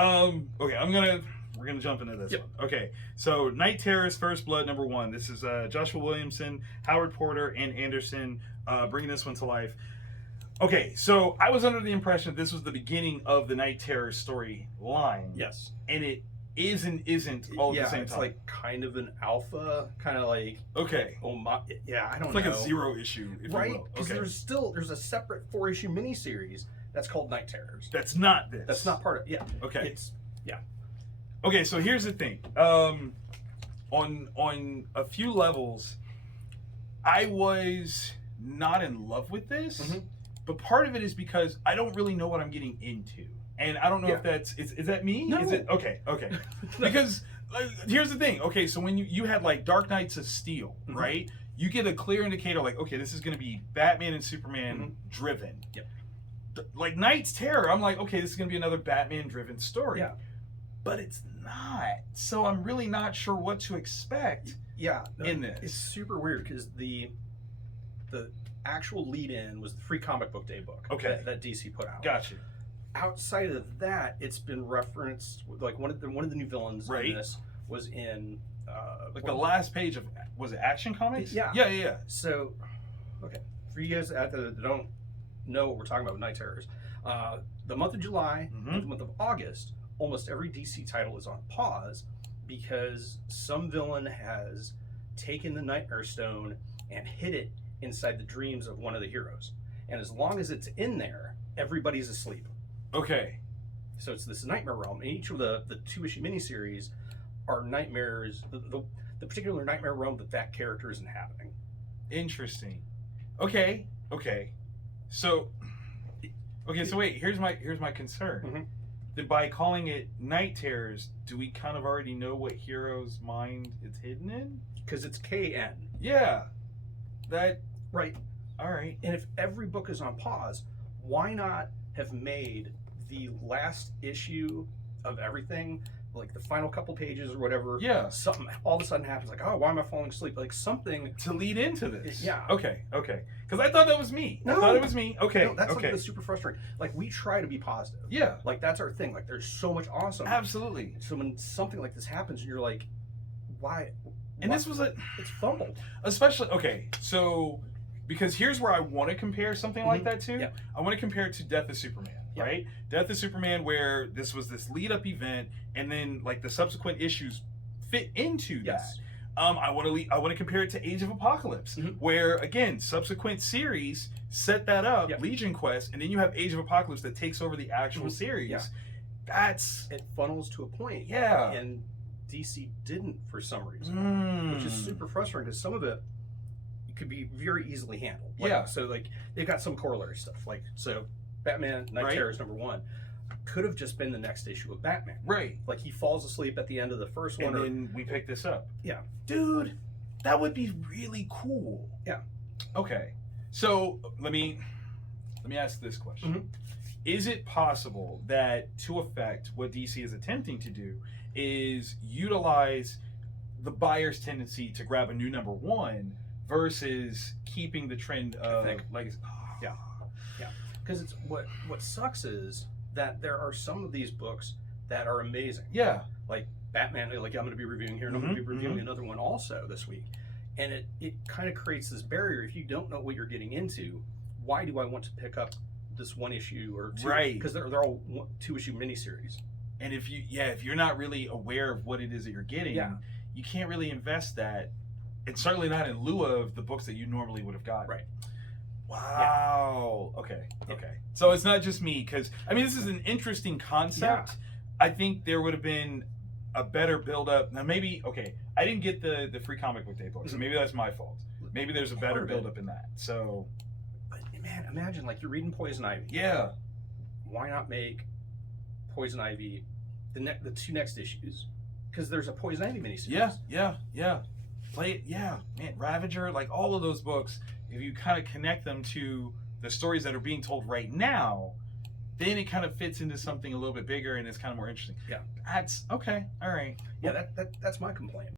Okay, we're gonna jump into this one. Okay, so Night Terrors First Blood #1. This is Joshua Williamson, Howard Porter, and Anderson bringing this one to life. Okay, so I was under the impression that this was the beginning of the Night Terrors story line. Yes. And it is and isn't all at the same time. It's like kind of an alpha, kind of like okay. Oh my, yeah, I don't it's know. It's like a 0 issue, if right? you will. Because there's a separate 4-issue miniseries that's called Night Terrors. That's not this. That's not part of Okay. Yeah. Okay, so here's the thing. On a few levels, I was not in love with this. Mm-hmm. But part of it is because I don't really know what I'm getting into. And I don't know if that's... Is that me? No. Is it? Okay. Because here's the thing. Okay, so when you had like Dark Knights of Steel, mm-hmm. right? You get a clear indicator like, okay, this is going to be Batman and Superman mm-hmm. driven. Yep. Like Night's Terror, I'm like, okay, this is going to be another Batman driven story. Yeah. But it's not. So I'm really not sure what to expect in this. It's super weird because the actual lead-in was the Free Comic Book Day book that DC put out. Gotcha. Outside of that, it's been referenced, like one of the new villains in this was in like the last page of, was it Action Comics? Yeah. So, okay, for you guys out there that don't know what we're talking about with Night Terrors, the month of July and the month of August, almost every DC title is on pause because some villain has taken the Nightmare Stone and hid it inside the dreams of one of the heroes. And as long as it's in there, everybody's asleep. Okay. So it's this nightmare realm. And each of the 2-issue miniseries are nightmares, the particular nightmare realm that character is inhabiting. Interesting. Okay. So wait, here's my concern. Mm-hmm. That by calling it Night Terrors, do we kind of already know what hero's mind it's hidden in? Because it's KN. Yeah. That... Right. All right. And if every book is on pause, why not have made the last issue of everything, like the final couple pages or whatever, something all of a sudden happens, like, oh, why am I falling asleep? Like something to lead into this. Yeah. Okay. Because I thought that was me. No. I thought it was me. Okay. No, that's something that's super frustrating. Like, we try to be positive. Yeah. Like, that's our thing. Like, there's so much awesome. Absolutely. So when something like this happens, and you're like, why? And this was it's fumbled. Especially, so, because here's where I want to compare something like that to. Yeah. I want to compare it to Death of Superman, right? Death of Superman, where this was this lead-up event, and then like the subsequent issues fit into that. I want to compare it to Age of Apocalypse, where again subsequent series set that up, Legion Quest, and then you have Age of Apocalypse that takes over the actual series. It funnels to a point. Yeah. And DC didn't for some reason, which is super frustrating because some of it could be very easily handled. So like they've got some corollary stuff. Like so, Batman Night Terrors #1 could have just been the next issue of Batman. Right. Like he falls asleep at the end of the first one, and then we pick this up. Yeah. Dude, that would be really cool. Yeah. Okay. So let me ask this question. Is it possible that to effect what DC is attempting to do is utilize the buyer's tendency to grab a new #1 versus keeping the trend of legacy? Yeah. Because it's what sucks is that there are some of these books that are amazing. Yeah. Like Batman, like I'm going to be reviewing here, and I'm going to be reviewing another one also this week. And it kind of creates this barrier. If you don't know what you're getting into, why do I want to pick up this one issue or two? Right. Because they're all 2-issue miniseries. And if you're not really aware of what it is that you're getting, you can't really invest that, and certainly not in lieu of the books that you normally would have gotten. Right. Wow. Okay. So it's not just me, because I mean this is an interesting concept. I think there would have been a better build-up. Now maybe I didn't get the Free Comic Book Day book, so maybe that's my fault. Maybe there's a better build-up in that. So, but man, imagine like you're reading Poison Ivy. Yeah. Why not make Poison Ivy the 2 next issues? Because there's a Poison Ivy miniseries. Yeah. Play it. Yeah, man. Ravager, like all of those books. If you kind of connect them to the stories that are being told right now, then it kind of fits into something a little bit bigger and it's kind of more interesting. Yeah. That's okay. All right. Yeah, that's my complaint.